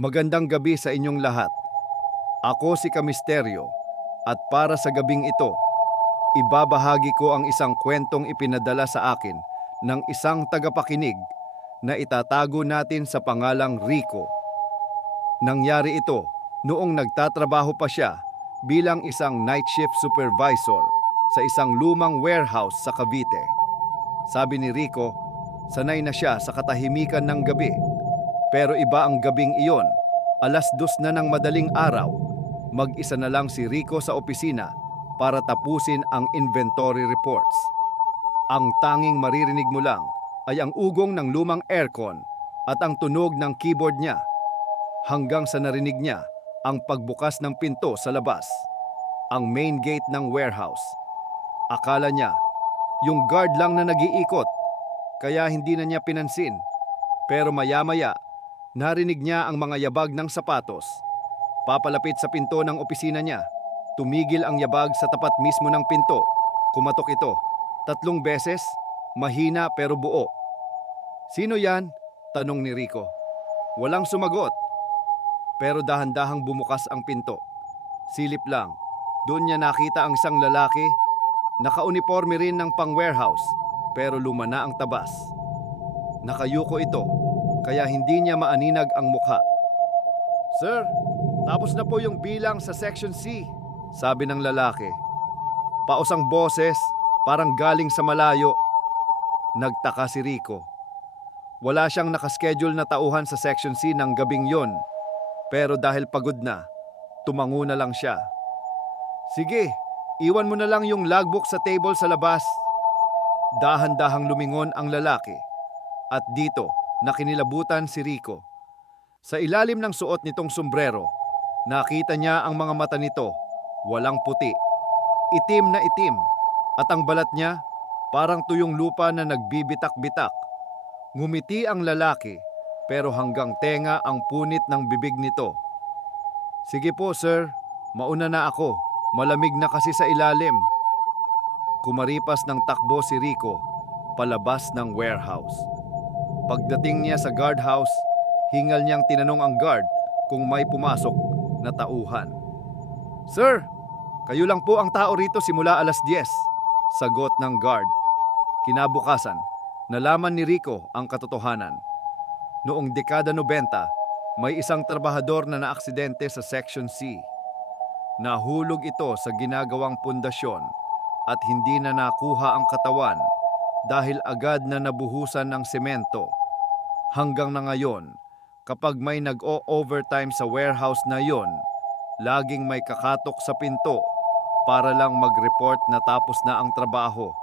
Magandang gabi sa inyong lahat. Ako si Kamisteryo at para sa gabing ito, ibabahagi ko ang isang kwentong ipinadala sa akin ng isang tagapakinig na itatago natin sa pangalang Rico. Nangyari ito noong nagtatrabaho pa siya bilang isang night shift supervisor sa isang lumang warehouse sa Cavite. Sabi ni Rico, sanay na siya sa katahimikan ng gabi. Pero iba ang gabing iyon, 2:00 na ng madaling araw, mag-isa na lang si Rico sa opisina para tapusin ang inventory reports. Ang tanging maririnig mo lang ay ang ugong ng lumang aircon at ang tunog ng keyboard niya, hanggang sa narinig niya ang pagbukas ng pinto sa labas, ang main gate ng warehouse. Akala niya, yung guard lang na nag-iikot, kaya hindi na niya pinansin. Pero maya-maya, narinig niya ang mga yabag ng sapatos. Papalapit sa pinto ng opisina niya. Tumigil ang yabag sa tapat mismo ng pinto. Kumatok ito 3 beses, mahina pero buo. "Sino yan?" tanong ni Rico. Walang sumagot. Pero dahan-dahang bumukas ang pinto. Silip lang, doon niya nakita ang isang lalaki. Naka-uniforme rin ng pang-warehouse, pero luma na ang tabas. Nakayuko ito, kaya hindi niya maaninag ang mukha. "Sir, tapos na po yung bilang sa Section C," sabi ng lalaki. Paos ang boses, parang galing sa malayo. Nagtaka si Rico. Wala siyang nakaschedule na tauhan sa Section C ng gabing yon. Pero dahil pagod na, tumango na lang siya. "Sige, iwan mo na lang yung logbook sa table sa labas." Dahan-dahang lumingon ang lalaki. At dito, nakinilabutan si Rico. Sa ilalim ng suot nitong sombrero, nakita niya ang mga mata nito, walang puti. Itim na itim, at ang balat niya parang tuyong lupa na nagbibitak-bitak. Ngumiti ang lalaki, pero hanggang tenga ang punit ng bibig nito. "Sige po sir, mauna na ako, malamig na kasi sa ilalim." Kumaripas ng takbo si Rico, palabas ng warehouse. Pagdating niya sa guardhouse, hingal niyang tinanong ang guard kung may pumasok na tauhan. "Sir, kayo lang po ang tao rito simula 10:00, sagot ng guard. Kinabukasan, nalaman ni Rico ang katotohanan. Noong dekada 90, may isang trabahador na naaksidente sa Section C. Nahulog ito sa ginagawang pundasyon at hindi na nakuha ang katawan dahil agad na nabuhusan ng semento. Hanggang na ngayon, kapag may nag-o-overtime sa warehouse na yon, laging may kakatok sa pinto para lang mag-report na tapos na ang trabaho.